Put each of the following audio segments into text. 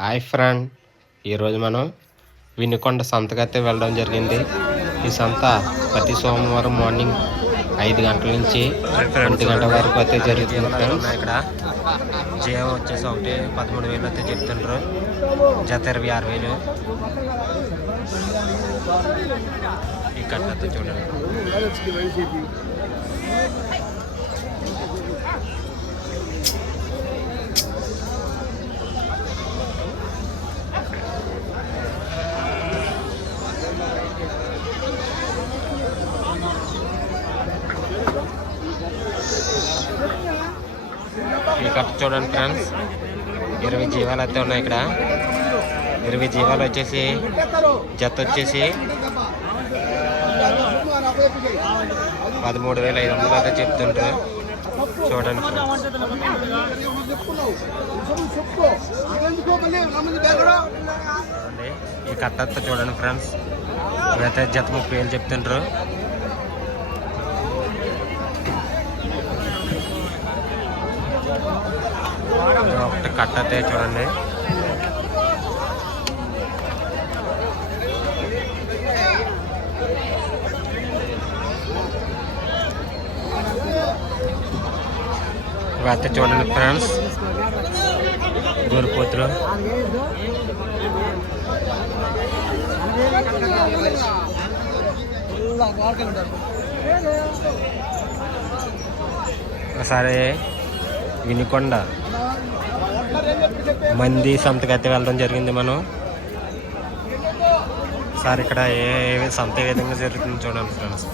Hi friend, ఈరోజు మనం వినుకొండ సంతకైతే వెళ్ళడం జరిగింది. ఈ సంత ప్రతి సోమవారం మార్నింగ్ 5 గంటల నుంచి 1 గంట వరకు అయితే జరుగుతుంది ఫ్రెండ్స్. ఇక్కడ జీవం వచ్చేసి ఒకటి 13,000 అయితే చెప్తుండ్రు, జత 26,000. ఈ కట్టతో చూడండి. ఈ కట్ట చూడండి ఫ్రెండ్స్, 20 జీవాలు అయితే ఉన్నాయి. ఇక్కడ 20 జీవాలు వచ్చేసి జత వచ్చేసి 13,500 అయితే చెప్తుంటారు. చూడండి ఫ్రెండ్స్, ఈ కట్ట చూడండి ఫ్రెండ్స్, ఇవైతే జత 30,000 చెప్తుంటారు. ఒకటి కట్ట అయితే చూడండి. ఇవైతే చూడండి ఫ్రెండ్స్, గొర్రెపోతులు. ఒకసారి వినుకొండ మంది సంతకైతే వెళ్ళడం జరిగింది మనం. సార్ ఇక్కడ ఏ సంత ఏ విధంగా జరుగుతుంది చూడండి ఫ్రెండ్స్.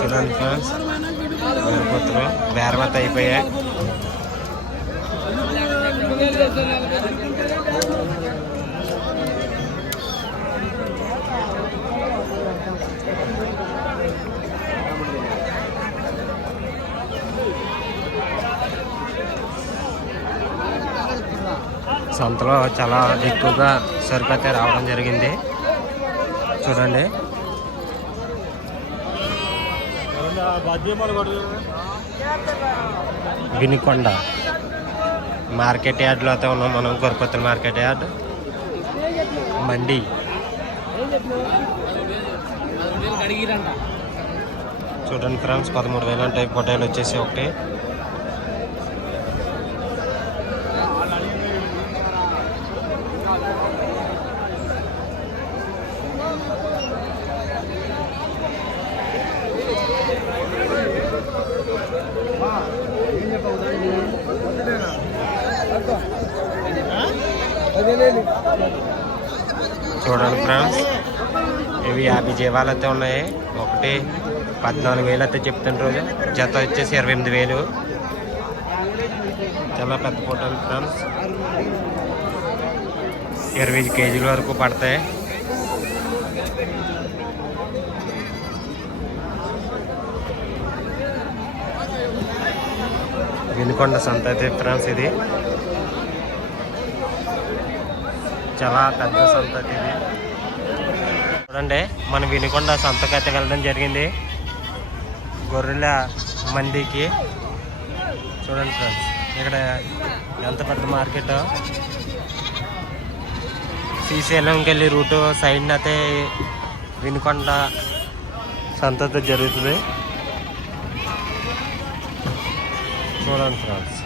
చూడండి ఫ్రెండ్స్, వేరుపోతులు వేరవత అయిపోయాయి. సంతలో చాలా ఎక్కువగా సరుకు అయితే రావడం జరిగింది. చూడండి, వినుకొండ మార్కెట్ యార్డ్లో అయితే ఉన్నాం మనం. గొర్రెపోతుల మార్కెట్ యార్డ్ మండి. చూడండి ఫ్రెండ్స్, 13,000 అంటే పొటాయిలు వచ్చేసి ఒకటి. చూడండి ఫ్రెండ్స్, ఇవి 50 జీవాలు అయితే ఉన్నాయి. ఒకటి 14,000 అయితే చెప్తుంటారు, జత వచ్చేసి 28,000. చాలా పెద్ద ఫోటోలు ఫ్రెండ్స్, 20 కేజీల వరకు పడతాయి. వినుకొండ సంత అయితే ఫ్రెండ్స్, ఇది చాలా పెద్ద సంత ఇది. చూడండి, మన వినుకొండ సంతకైతే వెళ్ళడం జరిగింది, గొర్రెల మండికి. చూడండి ఫ్రెండ్స్, ఇక్కడ ఎంత పెద్ద మార్కెట్. శ్రీశైలంకి వెళ్ళి రూటు సైడ్ అయితే వినుకొండ సంత జరుగుతుంది. చూడండి ఫ్రెండ్స్.